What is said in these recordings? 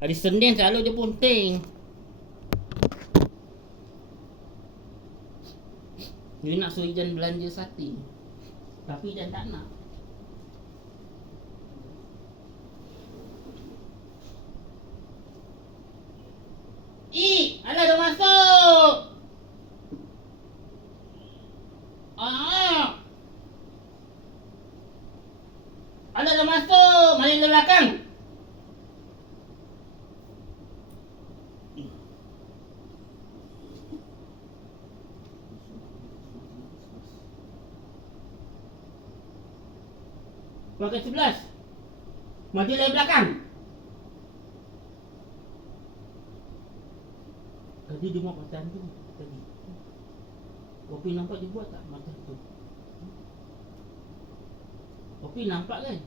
Hari Senin selalu dia punting. Dia nak suruh Ijan belanja sate, tapi Ijan tak nak. Alah dah masuk. Alah dah masuk. Mari ke belakang. Pakai 11. Maju dari belakang. Tadi dia buat macam tu. Tadi Opi nampak dia buat tak macam tu? Opi nampak kan?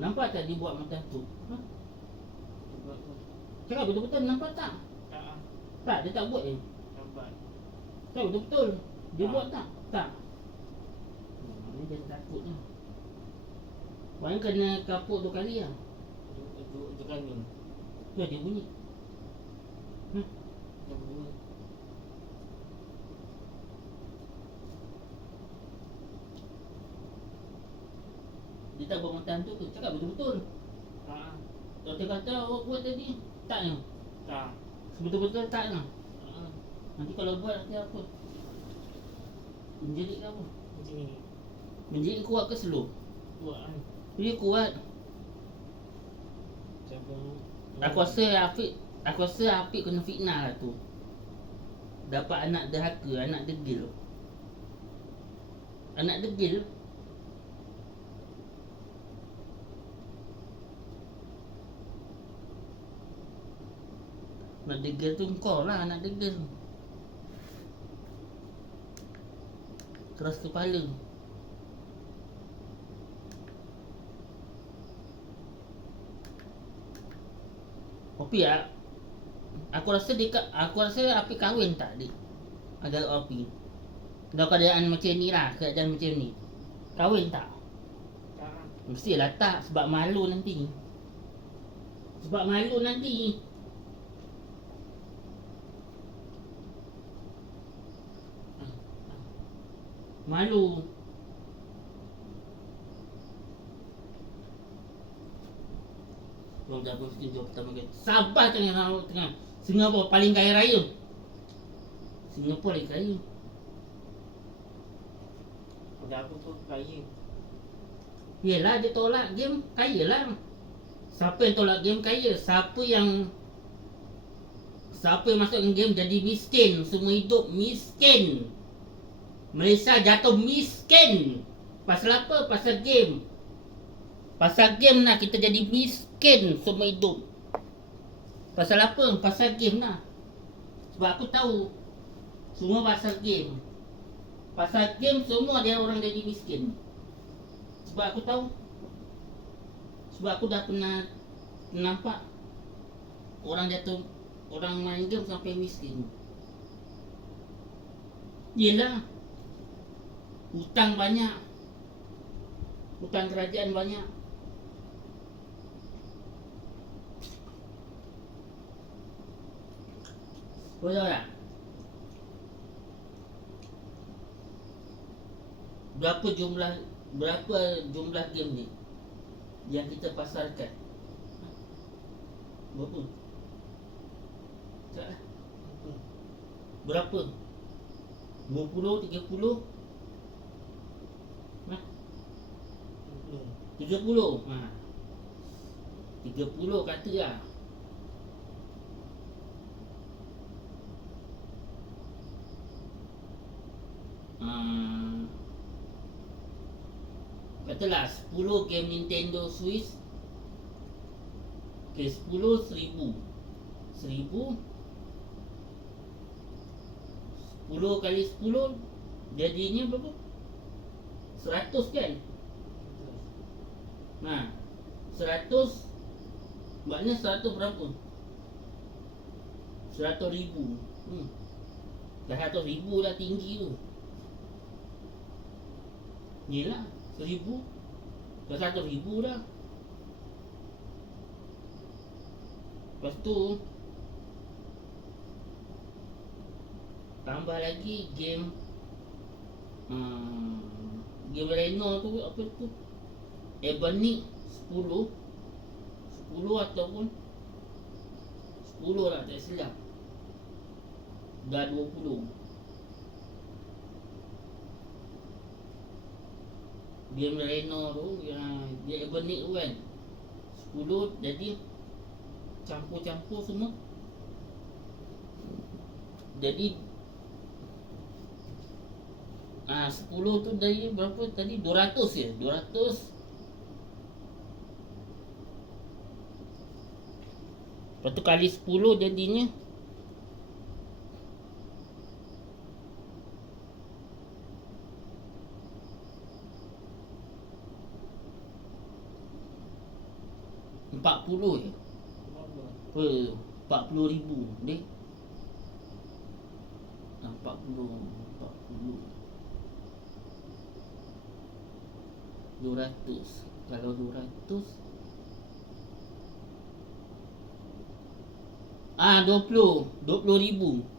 Nampak tak dia buat macam tu? Ha? Cakap betul-betul nampak tak? Tak, dia tak buat je. Nampak. Tak betul-betul. Dia buat tak? Tak. Dia jadi takut lah. Paling kena kapuk 2 kali lah. Dua kali. Tu dia bunyi. Yang bunyi. Dia tak buat macam tu. Cakap betul-betul. Kalau dia kata awak buat tadi, tak ni. Tak. Betul-betul tak lah. Nanti kalau buat nanti apa? Menjerit ke apa? Macam ni. Menjerit kuat ke slow? Buat kan. Dia kuat. Cabang. Aku rasa Afiq kena fitnah lah tu. Dapat anak derhaka, anak degil. Anak degil. Anak degil tu kau lah, anak degil. Keras kepala. Opi ah. Aku rasa Api kahwin tak dik? Agak Opi. Dalam keadaan macam ni lah, keadaan macam ni. Kahwin tak? Tak. Mestilah tak, sebab malu nanti. Sebab malu nanti. Malu. Orang dah mesti jawab pertama kali. Sabah tengah Singapura paling kaya raya. Singapura paling kaya. Pada aku tu kaya. Yelah dia tolak game, kaya lah. Siapa yang tolak game kaya? Siapa yang masuk game jadi miskin, semua hidup miskin. Malaysia jatuh miskin. Pasal apa? Pasal game. Pasal game nak kita jadi miskin semua hidup. Pasal apa? Pasal game lah. Sebab aku tahu semua pasal game. Pasal game semua dia orang jadi miskin. Sebab aku tahu. Sebab aku dah pernah nampak orang main game sampai miskin. Yelah, hutang banyak, hutang kerajaan banyak. Kau tahu tak? Berapa jumlah game ni yang kita pasarkan? Berapa? Cakap lah. Berapa? 20, 30? Ha? 30? Ha. 30 kata lah. Katalah 10 game Nintendo Switch. Okay, 10 1000 10 kali 10 jadinya berapa? 100 kan? Nah, 100 maknanya 100 berapa? 100,000. Dah 100,000 dah tinggi tu. Yelah, 1,000 dah 100,000 dah. Lepas tu tambah lagi game game Reno tu apa tu? Ebony 10 ataupun 10 lah tak silap. Dah 20. Game Reno tu yang dia Ebony tu kan 10 jadi campur-campur semua. Jadi 10 tu dari berapa tadi? 200 ya? 200. Lepas tu kali 10 jadinya RM40 je. Apa? 40,000 deh. 40 200. Kalau 200 20,000